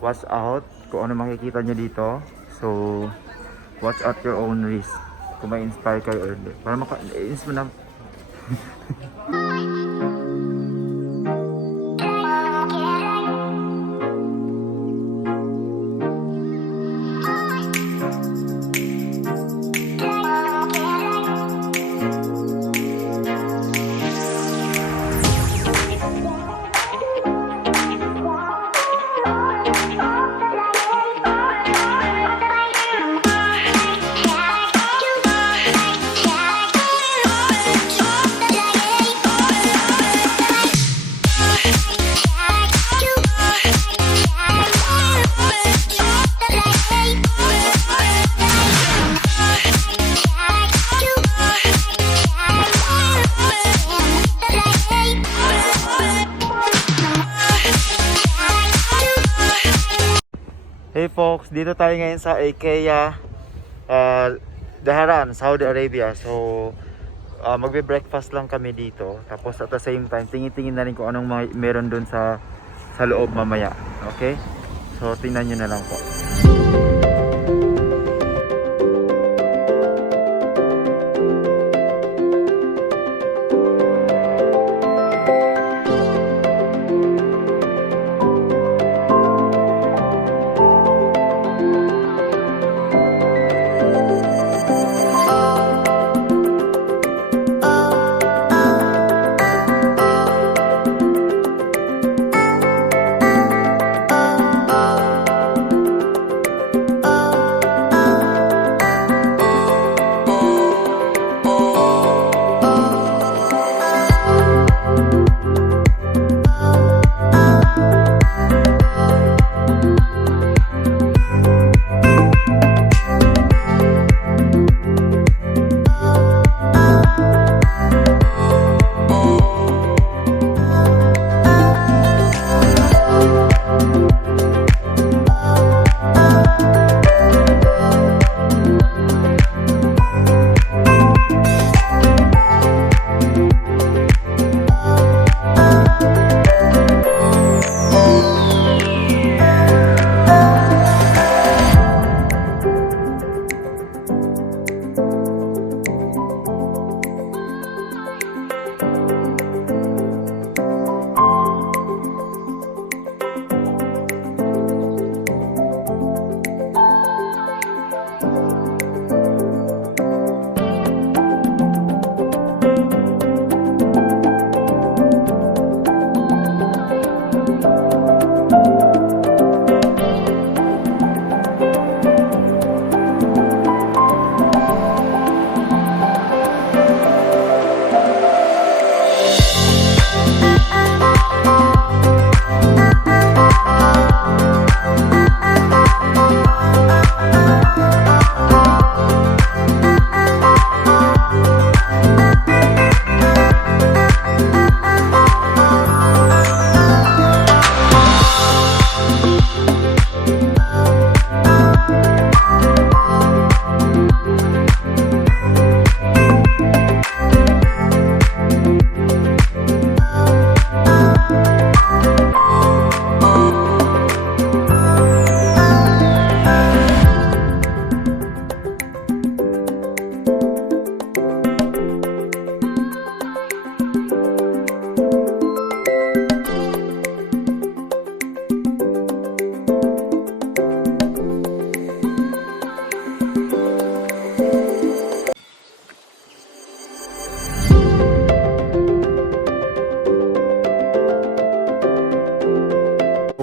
watch out kung ano makikita nyo dito. So, watch out your own risk. Kung may inspire kayo or hindi. Para maka-inspire na. Hey folks, dito tayo ngayon sa IKEA DHAHRAN, Saudi Arabia. So, magbe-breakfast lang kami dito. Tapos at the same time, tingin-tingin na rin kung anong meron dun sa loob mamaya. Okay? So, tingnan nyo na lang po.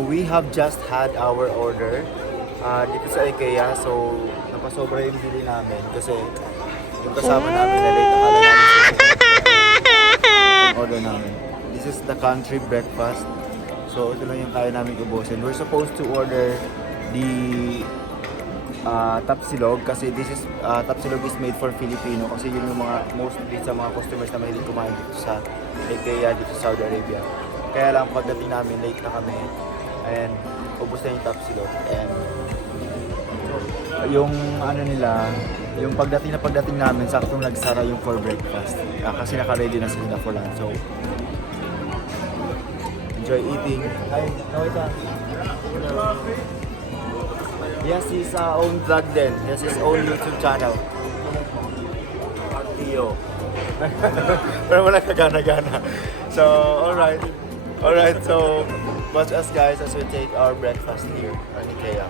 We have just had our order dito sa IKEA. So, napasobra yung bili namin kasi yung kasama namin na late akala namin yung order namin. This is the country breakfast. So, ito lang yung kaya namin ubusin. We're supposed to order the tapsilog kasi this is tapsilog is made for Filipino kasi yun yung mga mostly sa mga customers na mahilig kumain dito sa IKEA dito sa Saudi Arabia. Kaya lang pagdating namin late na kami and ubos na yung tapsilog and yung ano nila, yung pagdating namin saktong nagsara yung for breakfast kasi naka-ready na sila for lunch. So enjoy eating. Hi, how is that? He has his own vlog then. He has his own YouTube channel. Tio. Pero wala kagana-gana. So, alright. Alright, so watch us guys as we take our breakfast here at IKEA.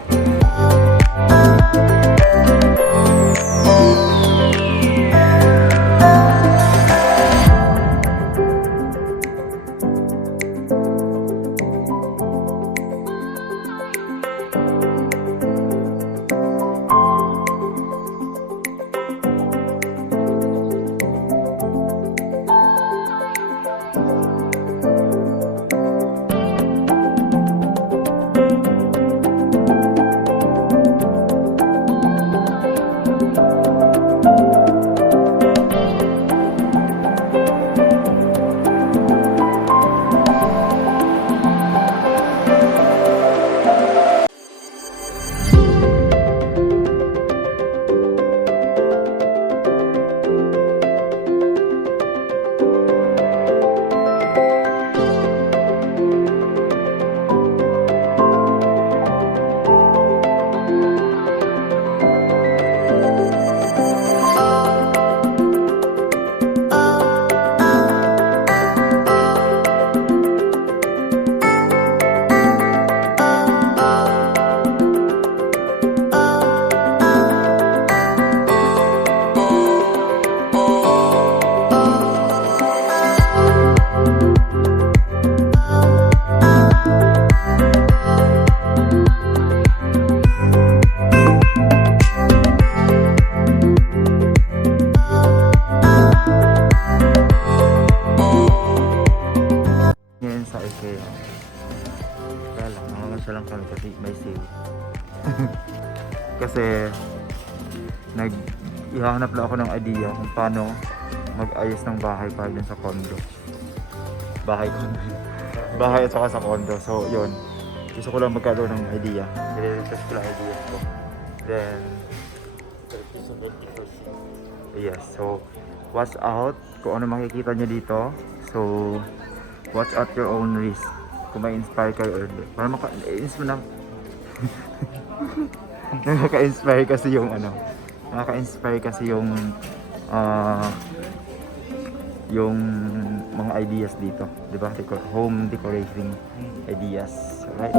Kasi ihahanap lang ako ng idea kung paano mag-ayos ng bahay para dun sa condo. Bahay at saka sa condo. So yun, gusto ko lang magkaroon ng idea. I-research ko lang ideas ko. Then yes, so watch out kung ano makikita nyo dito. So watch out your own risk. Kung may inspire kayo or hindi. Para nakaka-inspire kasi yung nakaka-inspire kasi yung mga ideas dito, 'di ba? Home decorating ideas, right?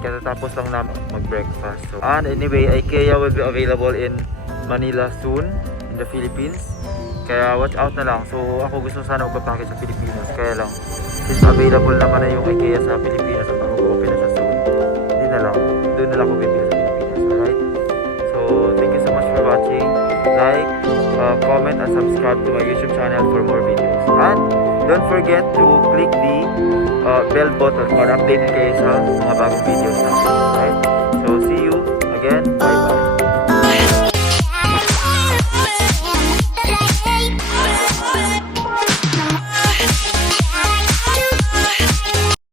Katatapos lang namin mag-breakfast. So, and anyway, IKEA will be available in Manila soon, in the Philippines. Kaya watch out na lang. So ako gusto sana magpapakit sa Pilipinas. Kaya lang, since available naman na yung IKEA sa Pilipinas at mag-open na siya soon, hindi na lang. Doon na lang ako bibili sa Pilipinas. Alright? So thank you so much for watching. Like, comment, and subscribe to my YouTube channel for more videos. And don't forget to click the bell button para updated kayo sa mga bagong videos natin. Alright?